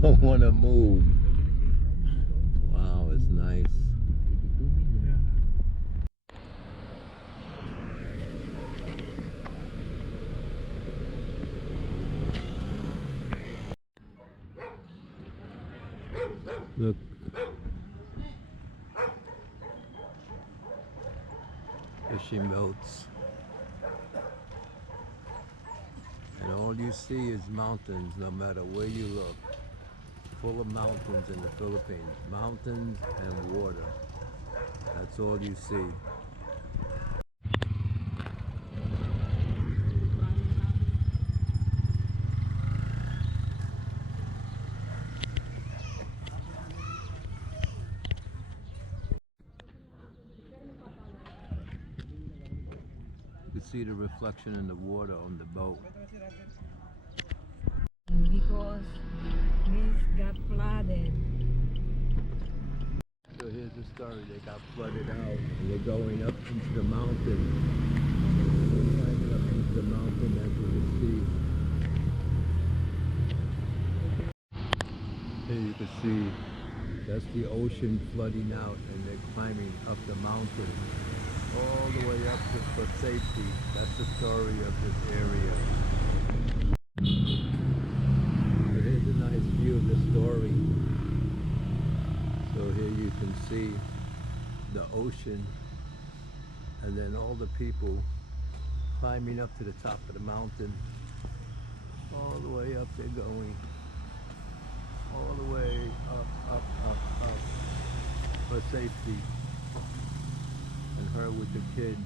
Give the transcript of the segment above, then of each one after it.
don't want to move. Wow, it's nice. Look. As she melts. And all you see is mountains no matter where you look. Full of mountains in the Philippines. Mountains and water. That's all you see. You can see the reflection in the water on the boat. Because this got flooded. So here's the story. They got flooded out and they're going up into the mountain. They're climbing up into the mountain, as you can see. Here you can see that's the ocean flooding out and they're climbing up the mountain. All the way up for safety. That's the story of this area. But here's a nice view of the story. So here you can see the ocean and then all the people climbing up to the top of the mountain. All the way up they're going. All the way up for safety. And her with the kid.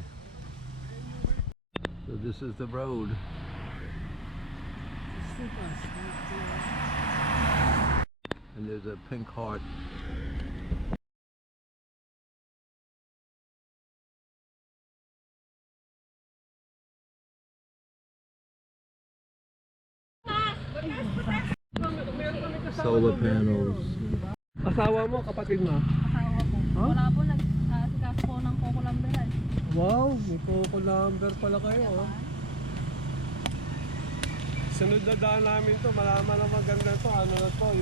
So this is the road. And there's a pink heart. Solar panels. Asawa mo, kapatid mo? Asawa po. Huh? Wala po, nag-sikas po ng Coco Lamberan. Wow, may Coco Lumber pala kayo. Oh. Sunod na daan namin to, malaman na maganda to. Ano na to?